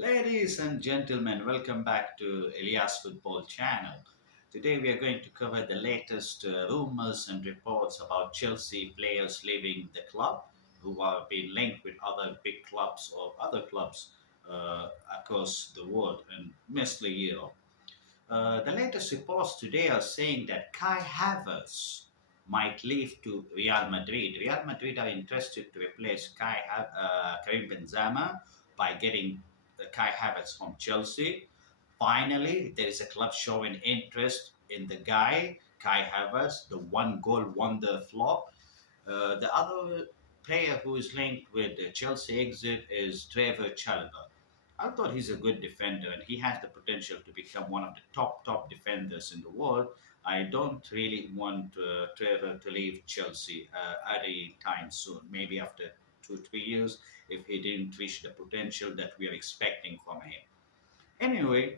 Ladies and gentlemen, welcome back to Elias Football Channel. Today we are going to cover the latest rumors and reports about Chelsea players leaving the club who are being linked with other big clubs or other clubs uh, across the world and mostly Europe. The latest reports today are saying that Kai Havertz might leave to Real Madrid. Real Madrid are interested to replace Karim Benzema by getting Kai Havertz from Chelsea. Finally, there is a club showing interest in the guy, Kai Havertz, the one goal wonder flop. The other player who is linked with the Chelsea exit is Trevor Chalobah. I thought he's a good defender and he has the potential to become one of the top defenders in the world. I don't really want Trevor to leave Chelsea any time soon. Maybe after 2 3 years, if he didn't reach the potential that we are expecting from him. Anyway,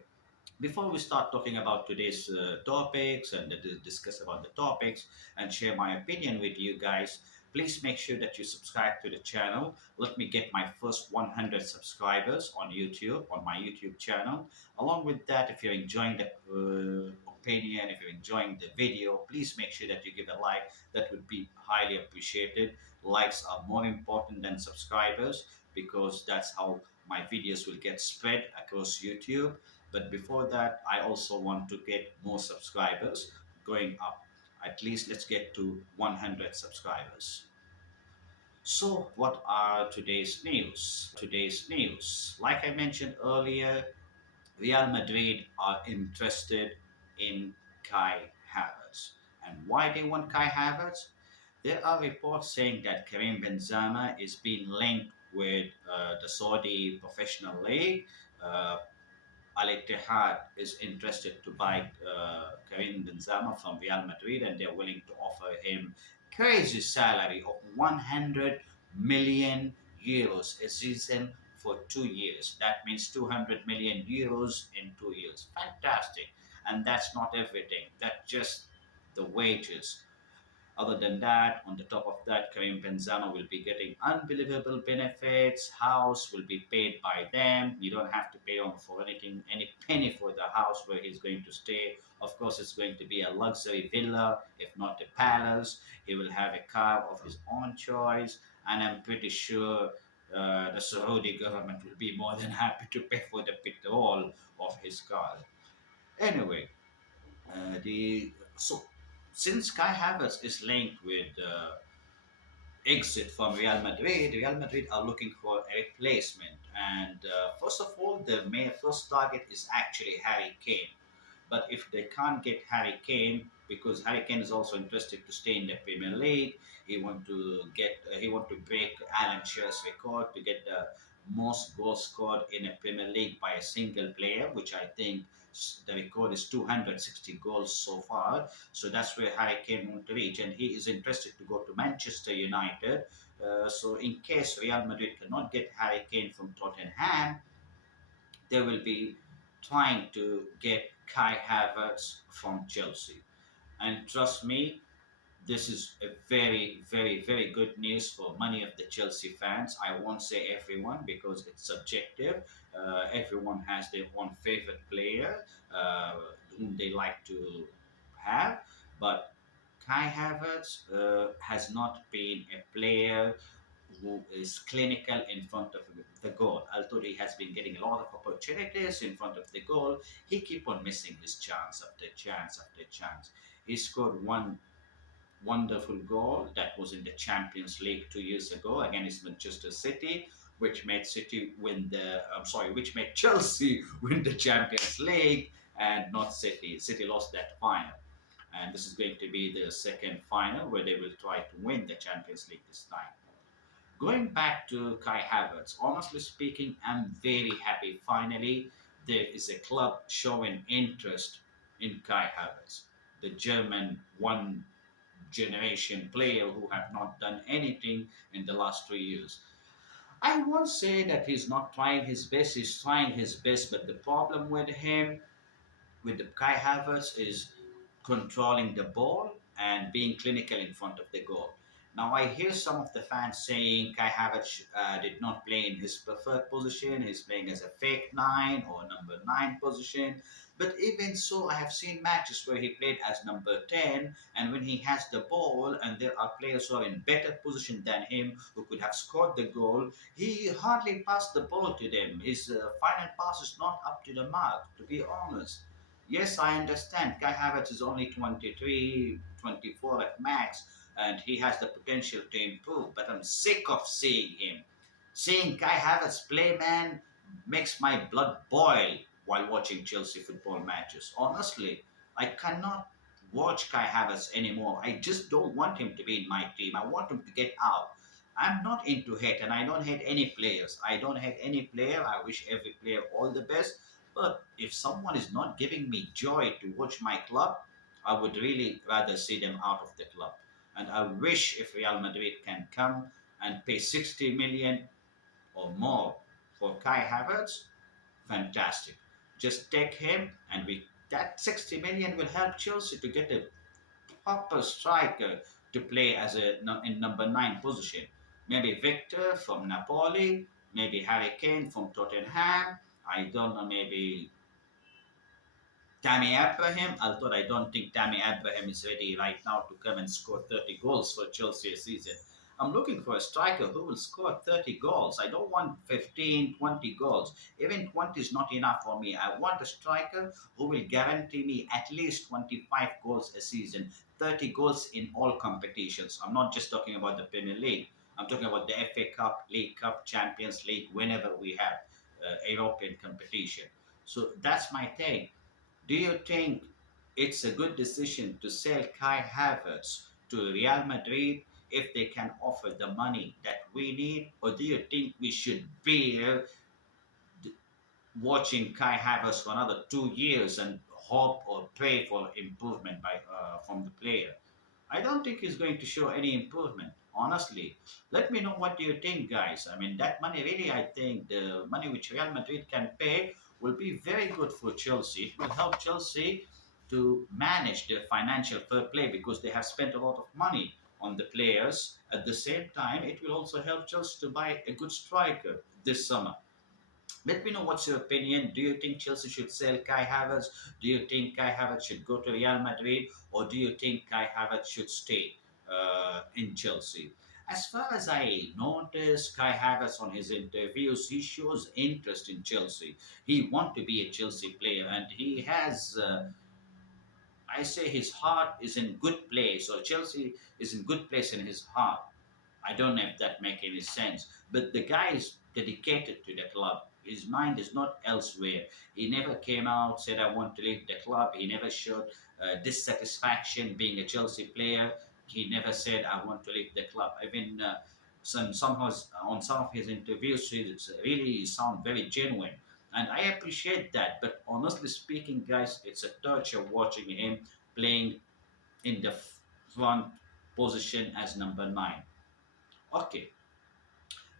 before we start talking about today's topics and discuss about the topics and share my opinion with you guys, please make sure that you subscribe to the channel. Let me get my first 100 subscribers on YouTube, on my YouTube channel. Along with that, if you're enjoying the opinion, if you're enjoying the video, please make sure that you give a like. That would be highly appreciated. Likes are more important than subscribers because that's how my videos will get spread across YouTube. But before that, I also want to get more subscribers going up. At least let's get to 100 subscribers. So, what are today's news? Today's news. Like I mentioned earlier, Real Madrid are interested in Kai Havertz. And why they want Kai Havertz? There are reports saying that Karim Benzema is being linked with the Saudi Professional League. Uh, Al Ittihad is interested to buy Karim Benzema from Real Madrid, and they're willing to offer him crazy salary of 100 million euros a season for 2 years. That means 200 million euros in 2 years. Fantastic. And that's not everything. That's just the wages. Other than that, on the top of that, Karim Benzema will be getting unbelievable benefits. House will be paid by them. You don't have to pay on for anything, any penny for the house where he's going to stay. Of course, it's going to be a luxury villa, if not a palace. He will have a car of his own choice, and I'm pretty sure the Saudi government will be more than happy to pay for the petrol of his car. Anyway, the so since Kai Havertz is linked with exit from Real Madrid, Real Madrid are looking for a replacement. And first of all, the main first target is actually Harry Kane. But if they can't get Harry Kane, because Harry Kane is also interested to stay in the Premier League, he want to break Alan Shearer's record to get the most goals scored in a Premier League by a single player, which I think the record is 260 goals so far. So that's where Harry Kane want to reach, and he is interested to go to Manchester United. So in case Real Madrid cannot get Harry Kane from Tottenham, they will be trying to get Kai Havertz from Chelsea. And trust me, this is a very good news for many of the Chelsea fans. I won't say everyone because it's subjective. Everyone has their own favorite player uh, whom they like to have, but Kai Havertz has not been a player who is clinical in front of the goal. Although he has been getting a lot of opportunities in front of the goal, he keep on missing his chance after chance after chance. He scored one wonderful goal that was in the Champions League 2 years ago against Manchester City, which made which made Chelsea win the Champions League and not City. City lost that final, and this is going to be the second final where they will try to win the Champions League this time. Going back to Kai Havertz, honestly speaking, I'm very happy. Finally, there is a club showing interest in Kai Havertz, the German one generation player who have not done anything in the last 3 years. I won't say that he's not trying his best, he's trying his best, but the problem with him, with the Kai Havertz, is controlling the ball and being clinical in front of the goal. Now I hear some of the fans saying Kai Havertz did not play in his preferred position. He's playing as a fake nine or number nine position. But even so, I have seen matches where he played as number 10, and when he has the ball and there are players who are in better position than him who could have scored the goal, he hardly passed the ball to them. His final pass is not up to the mark, to be honest. Yes, I understand. Kai Havertz is only 23, 24 at max, and he has the potential to improve. But I'm sick of seeing him. Seeing Kai Havertz play, man, makes my blood boil while watching Chelsea football matches. Honestly, I cannot watch Kai Havertz anymore. I just don't want him to be in my team. I want him to get out. I'm not into hate, and I don't hate any players. I don't hate any player. I wish every player all the best. But if someone is not giving me joy to watch my club, I would really rather see them out of the club. And I wish if Real Madrid can come and pay 60 million or more for Kai Havertz, fantastic. Just take him, and we that 60 million will help Chelsea to get a proper striker to play as a in number nine position. Maybe Victor from Napoli, maybe Harry Kane from Tottenham. I don't know, maybe Tammy Abraham, although I don't think Tammy Abraham is ready right now to come and score 30 goals for Chelsea a season. I'm looking for a striker who will score 30 goals. I don't want 15, 20 goals. Even 20 is not enough for me. I want a striker who will guarantee me at least 25 goals a season, 30 goals in all competitions. I'm not just talking about the Premier League. I'm talking about the FA Cup, League Cup, Champions League, whenever we have European competition. So that's my thing. Do you think it's a good decision to sell Kai Havertz to Real Madrid if they can offer the money that we need? Or do you think we should bear watching Kai Havertz for another 2 years and hope or pray for improvement from the player? I don't think he's going to show any improvement, honestly. Let me know what do you think, guys. I mean, that money really, I think the money which Real Madrid can pay will be very good for Chelsea. It will help Chelsea to manage their financial fair play because they have spent a lot of money on the players. At the same time, it will also help Chelsea to buy a good striker this summer. Let me know what's your opinion. Do you think Chelsea should sell Kai Havertz? Do you think Kai Havertz should go to Real Madrid? Or do you think Kai Havertz should stay in Chelsea? As far as I noticed, Kai Havertz on his interviews, he shows interest in Chelsea. He wants to be a Chelsea player, and he has I say his heart is in good place, or Chelsea is in good place in his heart. I don't know if that make any sense, but the guy is dedicated to the club. His mind is not elsewhere. He never came out said I want to leave the club. He never showed dissatisfaction being a Chelsea player. He never said I want to leave the club. Even somehow on some of his interviews, he really sound very genuine, and I appreciate that. But honestly speaking, guys, it's a torture watching him playing in the front position as number nine. Okay,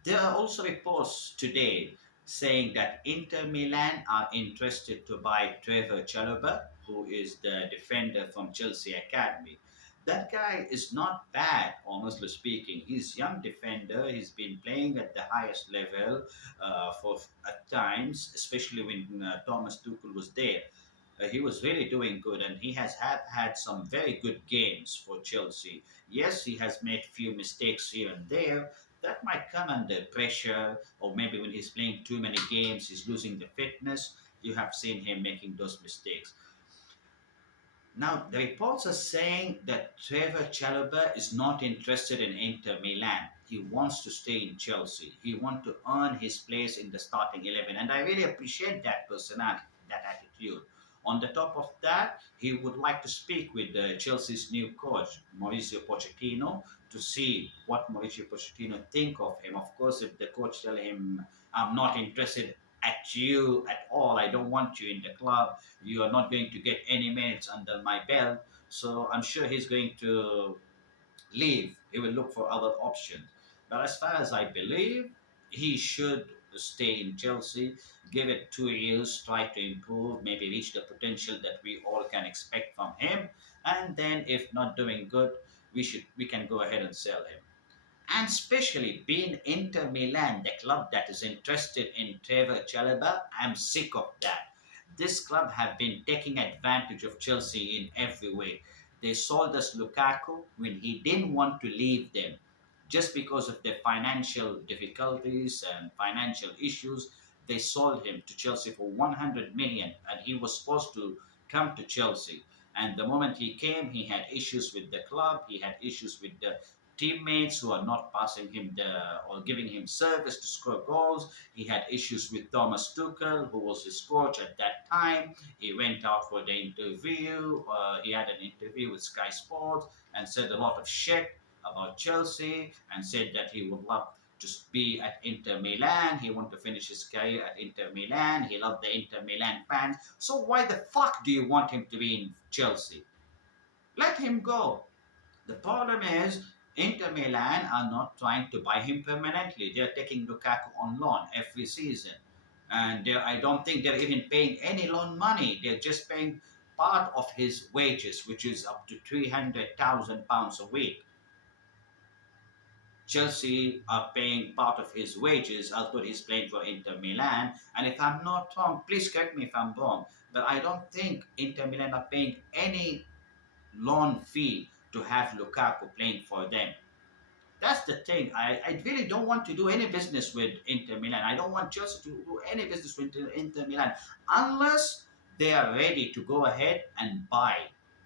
there are also reports today saying that Inter Milan are interested to buy Trevor Chalobah, who is the defender from Chelsea Academy. That guy is not bad, honestly speaking. He's a young defender. He's been playing at the highest level for at times, especially when Thomas Tuchel was there. He was really doing good, and he has had some very good games for Chelsea. Yes, he has made few mistakes here and there. That might come under pressure, or maybe when he's playing too many games, he's losing the fitness. You have seen him making those mistakes. Now, the reports are saying that Trevor Chalobah is not interested in Inter Milan. He wants to stay in Chelsea. He wants to earn his place in the starting 11. And I really appreciate that personality, that attitude. On the top of that, he would like to speak with Chelsea's new coach, Mauricio Pochettino, to see what Mauricio Pochettino think of him. Of course, if the coach tell him, I'm not interested at you at all, I don't want you in the club, you are not going to get any minutes under my belt. So I'm sure he's going to leave. He will look for other options. But as far as I believe, he should stay in Chelsea, give it 2 years, try to improve, maybe reach the potential that we all can expect from him. And then if not doing good, we can go ahead and sell him. And especially being Inter Milan, the club that is interested in Trevor Chalobah, I'm sick of that. This club have been taking advantage of Chelsea in every way. They sold us Lukaku when he didn't want to leave them, just because of their financial difficulties and financial issues. They sold him to Chelsea for 100 million, and he was supposed to come to Chelsea. And the moment he came, he had issues with the club. He had issues with the teammates who are not passing him the or giving him service to score goals. He had issues with Thomas Tuchel, who was his coach at that time. He went out for the interview. He had an interview with Sky Sports and said a lot of shit about Chelsea and said that he would love to be at Inter Milan. He wanted to finish his career at Inter Milan. He loved the Inter Milan fans. So why the fuck do you want him to be in Chelsea? Let him go. The problem is Inter Milan are not trying to buy him permanently. They're taking Lukaku on loan every season. And I don't think they're even paying any loan money. They're just paying part of his wages, which is up to £300,000 a week. Chelsea are paying part of his wages, although he's playing for Inter Milan. And if I'm not wrong, please correct me if I'm wrong, but I don't think Inter Milan are paying any loan fee to have Lukaku playing for them. That's the thing. I really don't want to do any business with Inter Milan. I don't want Chelsea to do any business with Inter Milan unless they are ready to go ahead and buy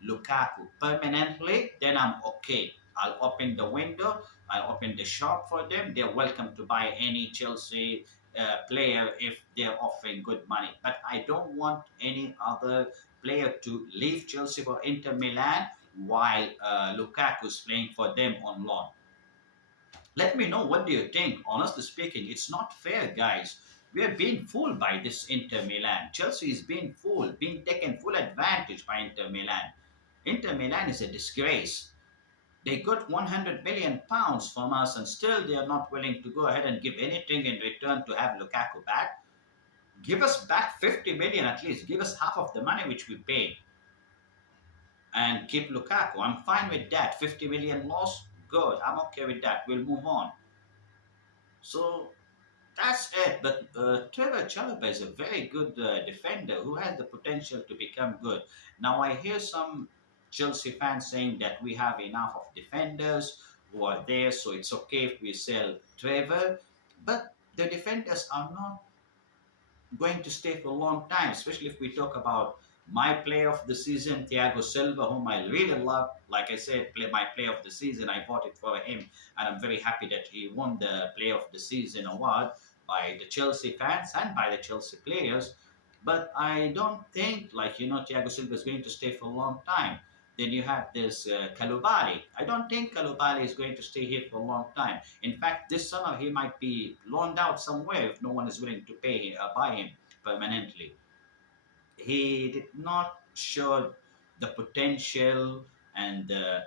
Lukaku permanently. Then I'm okay. I'll open the window. I'll open the shop for them. They're welcome to buy any Chelsea player if they're offering good money. But I don't want any other player to leave Chelsea for Inter Milan while Lukaku's playing for them on loan. Let me know, what do you think? Honestly speaking, it's not fair, guys. We are being fooled by this Inter Milan. Chelsea is being fooled, being taken full advantage by Inter Milan. Inter Milan is a disgrace. They got 100 million pounds from us, and still they are not willing to go ahead and give anything in return to have Lukaku back. Give us back 50 million at least. Give us half of the money which we paid and keep Lukaku. I'm fine with that. 50 million loss, good. I'm okay with that. We'll move on. So that's it. But Trevor Chalobah is a very good defender who has the potential to become good. Now I hear some Chelsea fans saying that we have enough of defenders who are there, so it's okay if we sell Trevor. But the defenders are not going to stay for a long time, especially if we talk about my player of the season, Thiago Silva, whom I really love. Like I said, my player of the season, I voted for him, and I'm very happy that he won the player of the season award by the Chelsea fans and by the Chelsea players. But I don't think, Thiago Silva is going to stay for a long time. Then you have this Kalubali. I don't think Kalubali is going to stay here for a long time. In fact, this summer he might be loaned out somewhere if no one is willing to buy him permanently. He did not show the potential and the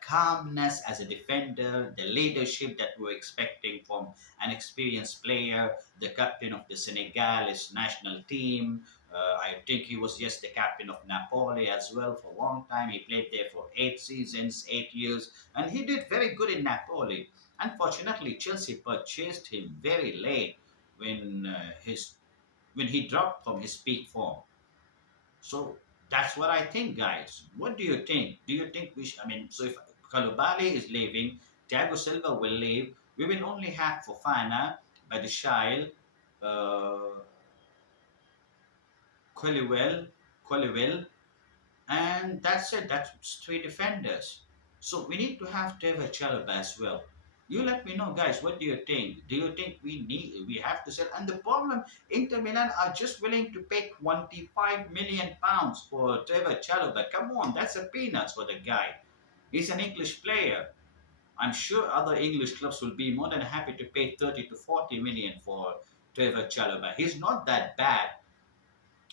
calmness as a defender, the leadership that we're expecting from an experienced player, the captain of the Senegalese national team. I think he was just the captain of Napoli as well for a long time. He played there for 8 seasons, 8 years, and he did very good in Napoli. Unfortunately, Chelsea purchased him very late when his when he dropped from his peak form. So that's what I think, guys. What do you think? Do you think we should? I mean, so if Kalubali is leaving, Thiago Silva will leave. We will only have Fofana, Badishile, uh, Colwell, Colwell, and that's it. That's three defenders. So we need to have Trevor Chalobah as well. You let me know, guys. What do you think? Do you think we have to sell? And the problem, Inter Milan are just willing to pay 25 million pounds for Trevor Chalobah. Come on, that's a peanuts for the guy. He's an English player. I'm sure other English clubs will be more than happy to pay 30 to 40 million for Trevor Chalobah. He's not that bad.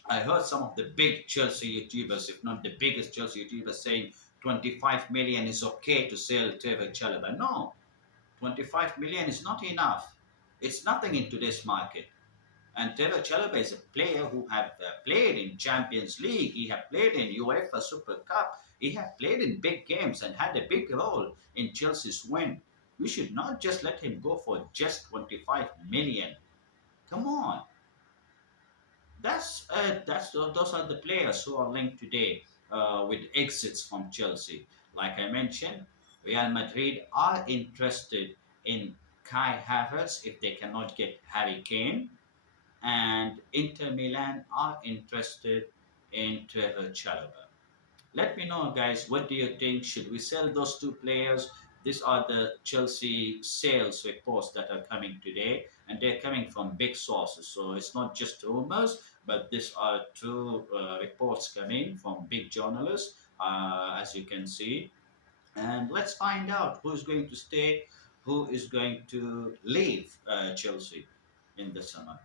I heard some of the big Chelsea YouTubers, if not the biggest Chelsea YouTubers, saying 25 million is okay to sell Trevor Chalobah. No, 25 million is not enough. It's nothing in today's market. And Trevor Chalobah is a player who have played in Champions League. He have played in UEFA Super Cup. He have played in big games and had a big role in Chelsea's win. We should not just let him go for just 25 million. Come on. Those are the players who are linked today with exits from Chelsea. Like I mentioned, Real Madrid are interested in Kai Havertz if they cannot get Harry Kane, and Inter Milan are interested in Trevor Chalobah. Let me know, guys, what do you think? Should we sell those two players? These are the Chelsea sales reports that are coming today, and they're coming from big sources. So it's not just rumors, but these are true reports coming from big journalists, as you can see. And let's find out who's going to stay, who is going to leave Chelsea in the summer.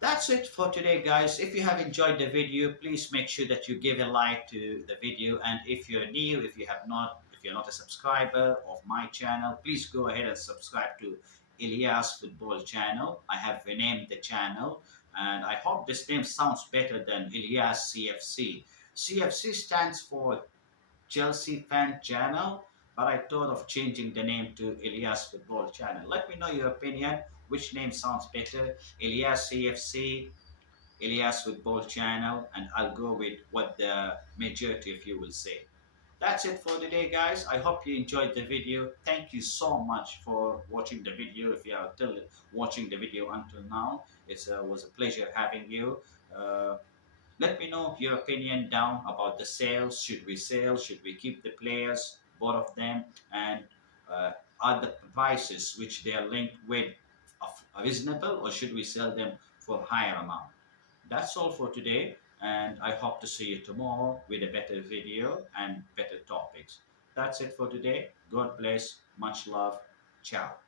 That's it for today, guys. If you have enjoyed the video, please make sure that you give a like to the video. And if you're new, if you're not a subscriber of my channel, please go ahead and subscribe to Ilias Football Channel. I have renamed the channel, and I hope this name sounds better than Ilias CFC. CFC stands for Chelsea Fan Channel, but I thought of changing the name to Ilias Football Channel. Let me know your opinion. Which name sounds better? Ilias CFC, Ilias Football Channel, and I'll go with what the majority of you will say. That's it for today, guys. I hope you enjoyed the video. Thank you so much for watching the video. If you are still watching the video until now, it was a pleasure having you. Uh, Let me know your opinion down about the sales. Should we sell? Should we keep the players, both of them? And uh, are the prices which they are linked with reasonable, or should we sell them for a higher amount? That's all for today, and I hope to see you tomorrow with a better video and better topics. That's it for today. God bless. Much love. Ciao.